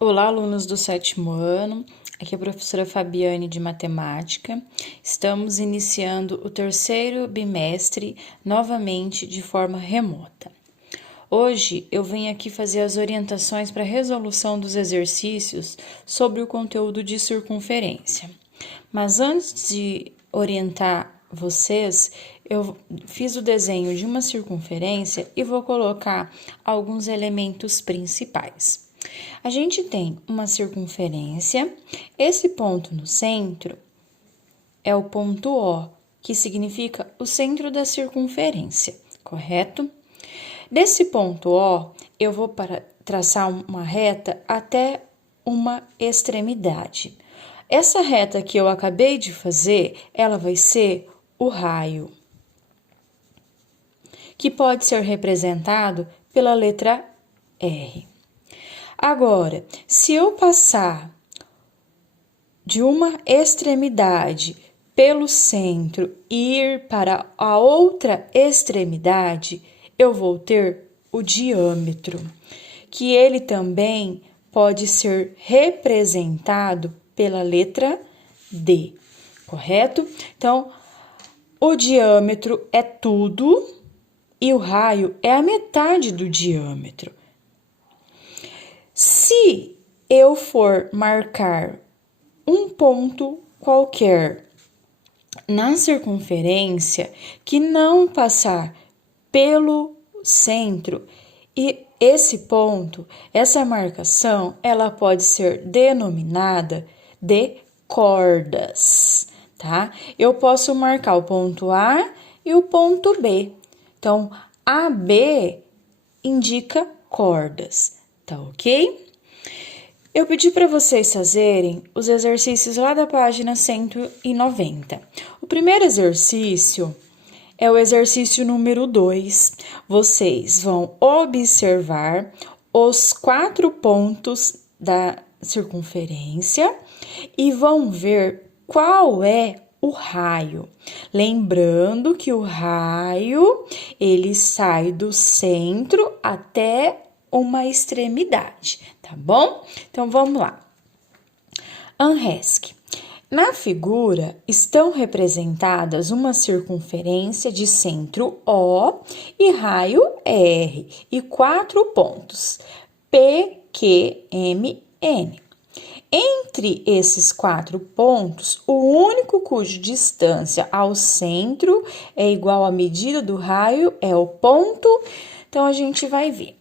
Olá, alunos do 7º ano. Aqui é a professora Fabiane de Matemática. Estamos iniciando o 3º bimestre novamente de forma remota. Hoje eu venho aqui fazer as orientações para a resolução dos exercícios sobre o conteúdo de circunferência. Mas antes de orientar vocês, eu fiz o desenho de uma circunferência e vou colocar alguns elementos principais. A gente tem uma circunferência, esse ponto no centro é o ponto O, que significa o centro da circunferência, correto? Desse ponto O, eu vou traçar uma reta até uma extremidade. Essa reta que eu acabei de fazer, ela vai ser o raio, que pode ser representado pela letra R. Agora, se eu passar de uma extremidade pelo centro e ir para a outra extremidade, eu vou ter o diâmetro, que ele também pode ser representado pela letra D, correto? Então, o diâmetro é tudo e o raio é a metade do diâmetro. Se eu for marcar um ponto qualquer na circunferência que não passar pelo centro, e esse ponto, essa marcação, ela pode ser denominada de cordas, tá? Eu posso marcar o ponto A e o ponto B. Então, AB indica cordas, tá ok? Eu pedi para vocês fazerem os exercícios lá da página 190. O primeiro exercício é o exercício número 2. Vocês vão observar os 4 pontos da circunferência e vão ver qual é o raio. Lembrando que o raio, ele sai do centro até uma extremidade, tá bom? Então, vamos lá. ANRESC. Na figura, estão representadas uma circunferência de centro O e raio R e 4 pontos, P, Q, M, N. Entre esses 4 pontos, o único cuja distância ao centro é igual à medida do raio é o ponto. Então, a gente vai ver.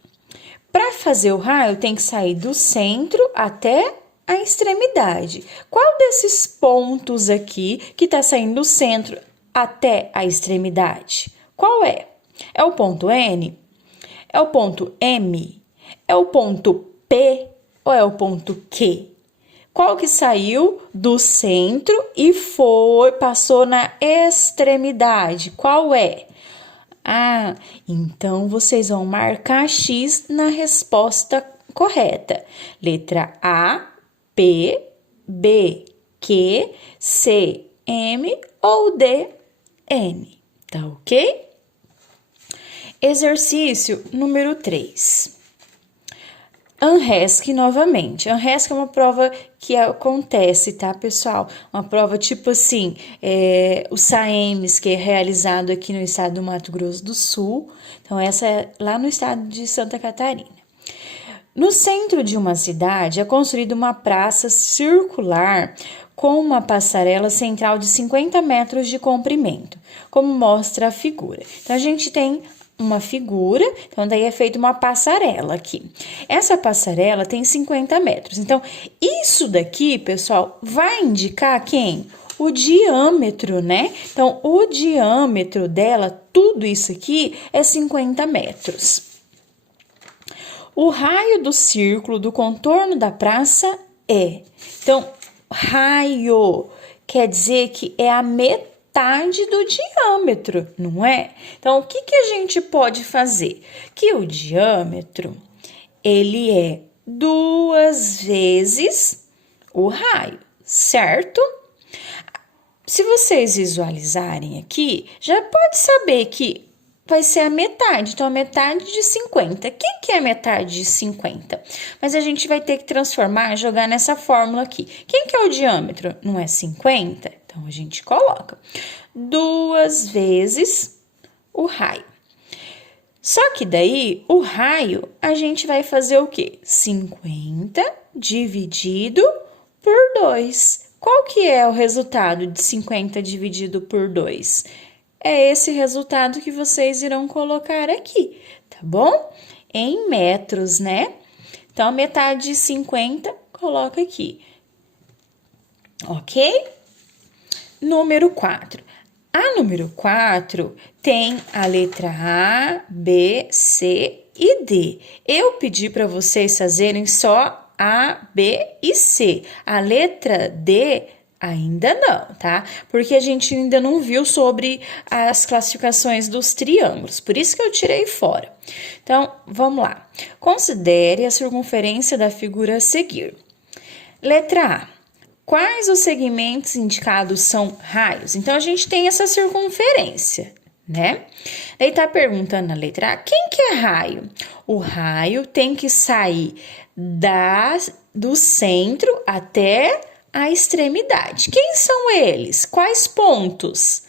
Para fazer o raio, tem que sair do centro até a extremidade. Qual desses pontos aqui que está saindo do centro até a extremidade? Qual é? É o ponto N? É o ponto M? É o ponto P ou é o ponto Q? Qual que saiu do centro e passou na extremidade? Qual é? Ah, então vocês vão marcar X na resposta correta. Letra A, P, B, Q, C, M ou D, N. Tá ok? Exercício número 3. ANRESC novamente. ANRESC é uma prova que acontece, tá, pessoal? Uma prova tipo assim, o SAEMS, que é realizado aqui no estado do Mato Grosso do Sul. Então, essa é lá no estado de Santa Catarina. No centro de uma cidade é construída uma praça circular com uma passarela central de 50 metros de comprimento, como mostra a figura. Então, a gente tem uma figura, então daí é feita uma passarela aqui. Essa passarela tem 50 metros. Então, isso daqui, pessoal, vai indicar quem? O diâmetro, né? Então, o diâmetro dela, tudo isso aqui, é 50 metros. O raio do círculo do contorno da praça é. Então, raio quer dizer que é a metade do diâmetro, não é? Então, o que a gente pode fazer? Que o diâmetro, ele é 2 vezes o raio, certo? Se vocês visualizarem aqui, já pode saber que vai ser a metade. Então, a metade de 50. O que é a metade de 50? Mas a gente vai ter que transformar, jogar nessa fórmula aqui. Quem que é o diâmetro? Não é 50? Então, a gente coloca 2 vezes o raio. Só que daí, o raio, a gente vai fazer o quê? 50 dividido por 2. Qual que é o resultado de 50 dividido por 2? É esse resultado que vocês irão colocar aqui, tá bom? Em metros, né? Então, a metade de 50, coloca aqui. Ok? Número 4. A número 4 tem a letra A, B, C e D. Eu pedi para vocês fazerem só A, B e C. A letra D ainda não, tá? Porque a gente ainda não viu sobre as classificações dos triângulos, por isso que eu tirei fora. Então, vamos lá. Considere a circunferência da figura a seguir. Letra A. Quais os segmentos indicados são raios? Então, a gente tem essa circunferência, né? Daí tá perguntando na letra A, quem que é raio? O raio tem que sair do centro até a extremidade. Quem são eles? Quais pontos?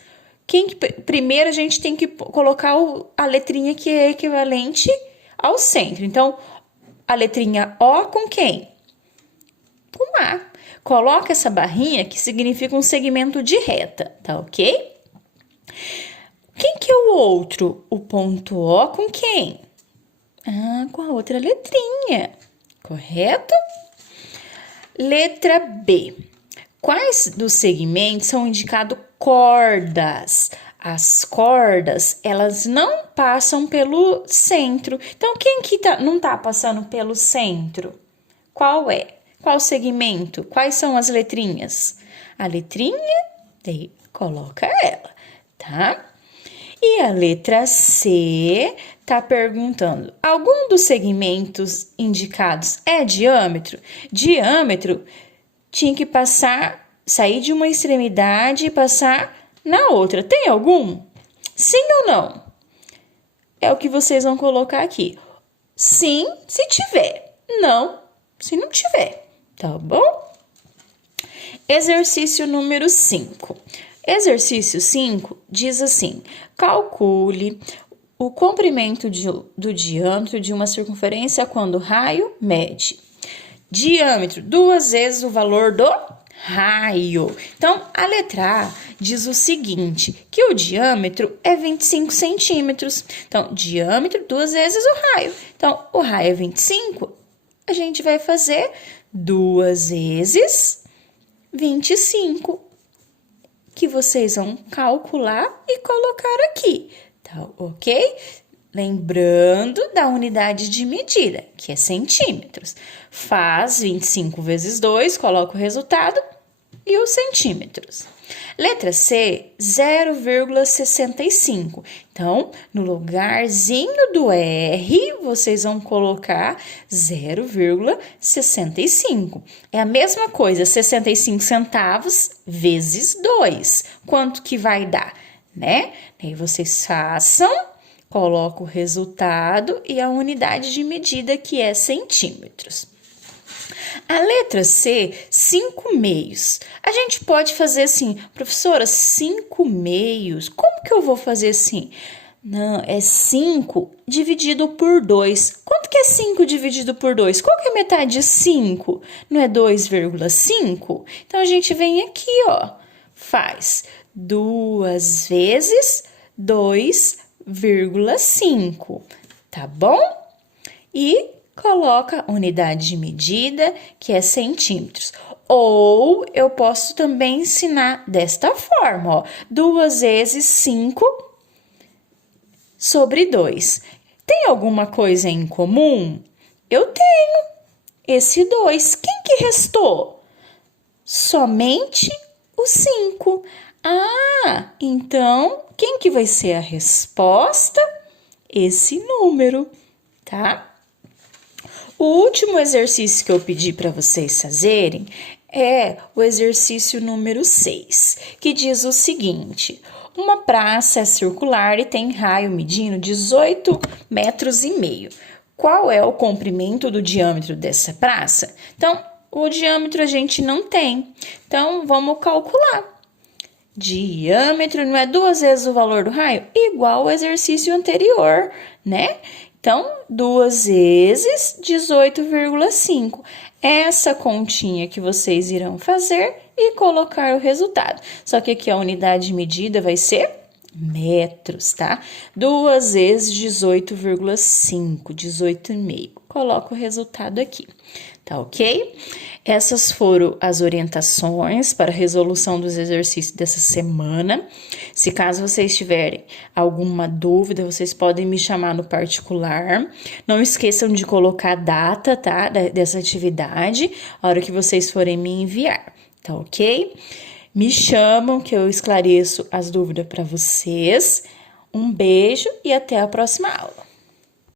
Primeiro, a gente tem que colocar a letrinha que é equivalente ao centro. Então, a letrinha O com quem? Com A. Coloca essa barrinha que significa um segmento de reta, tá ok? Quem que é o outro? O ponto O com quem? Com a outra letrinha, correto? Letra B. Quais dos segmentos são indicados cordas? As cordas, elas não passam pelo centro. Então, quem que não tá passando pelo centro? Qual é? Qual segmento? Quais são as letrinhas? A letrinha, daí coloca ela, tá? E a letra C tá perguntando, algum dos segmentos indicados é diâmetro? Diâmetro tinha que sair de uma extremidade e passar na outra. Tem algum? Sim ou não? É o que vocês vão colocar aqui. Sim, se tiver. Não, se não tiver. Tá bom? Exercício número 5. Exercício 5 diz assim: calcule o comprimento do diâmetro de uma circunferência quando o raio mede. Diâmetro, 2 vezes o valor do raio. Então, a letra A diz o seguinte, que o diâmetro é 25 centímetros. Então, diâmetro, 2 vezes o raio. Então, o raio é 25, a gente vai fazer 2 vezes 25, que vocês vão calcular e colocar aqui, tá ok? Lembrando da unidade de medida, que é centímetros. Faz 25 vezes 2, coloca o resultado e os centímetros. Letra C, 0,65. Então, no lugarzinho do R, vocês vão colocar 0,65. É a mesma coisa, 65 centavos vezes 2. Quanto que vai dar, né? Aí vocês façam, colocam o resultado e a unidade de medida, que é centímetros. A letra C, 5 meios. A gente pode fazer assim, professora, 5 meios. Como que eu vou fazer assim? Não, é 5 dividido por 2. Quanto que é 5 dividido por 2? Qual que é a metade de 5? Não é 2,5? Então, a gente vem aqui, ó, faz 2 vezes 2,5, tá bom? E coloca a unidade de medida, que é centímetros. Ou eu posso também ensinar desta forma, ó. 2 vezes 5 sobre 2. Tem alguma coisa em comum? Eu tenho esse 2. Quem que restou? Somente o 5. Ah, então, quem que vai ser a resposta? Esse número, tá? O último exercício que eu pedi para vocês fazerem é o exercício número 6, que diz o seguinte: Uma praça é circular e tem raio medindo 18,5 metros. Qual é o comprimento do diâmetro dessa praça? Então, o diâmetro a gente não tem. Então, vamos calcular. Diâmetro não é 2 vezes o valor do raio? Igual ao exercício anterior, né? Então, 2 vezes 18,5. Essa continha que vocês irão fazer e colocar o resultado. Só que aqui a unidade de medida vai ser metros, tá? 2 vezes 18,5, 18,5. Coloca o resultado aqui, tá ok? Essas foram as orientações para a resolução dos exercícios dessa semana. Se caso vocês tiverem alguma dúvida, vocês podem me chamar no particular. Não esqueçam de colocar a data, tá? Dessa atividade, a hora que vocês forem me enviar, tá ok? Me chamam que eu esclareço as dúvidas para vocês. Um beijo e até a próxima aula.